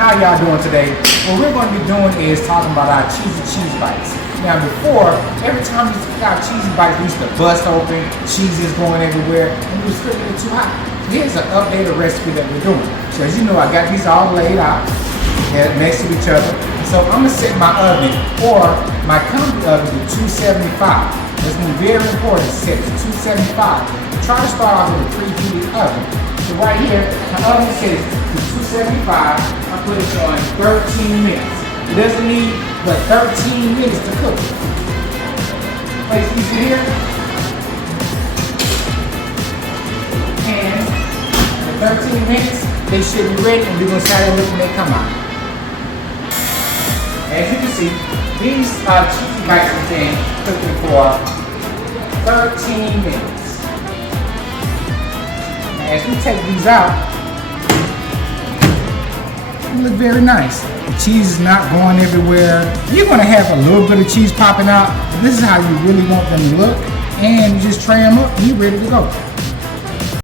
how y'all doing today? What we're going to be doing is talking about our cheesy cheese bites. Now before, every time we got cheesy bites, we used to bust open, cheese is going everywhere, and it was flipping it too hot. Here's an updated recipe that we're doing. So as you know, I got these all laid out next to each other. So I'm gonna set my oven, or my comfy oven, to 275. That's gonna be very important to set it to 275. Try to start off with a preheated oven. So right here, my oven says to 275. I put it on 13 minutes. It doesn't need but 13 minutes to cook. Place these in here. And in 13 minutes, they should be ready, and we're gonna start to look when they come out. As you can see, these cheesy bites have been cooking for 13 minutes. As we take these out, they look very nice. The cheese is not going everywhere. You're gonna have a little bit of cheese popping out. This is how you really want them to look. And you just tray them up and you're ready to go.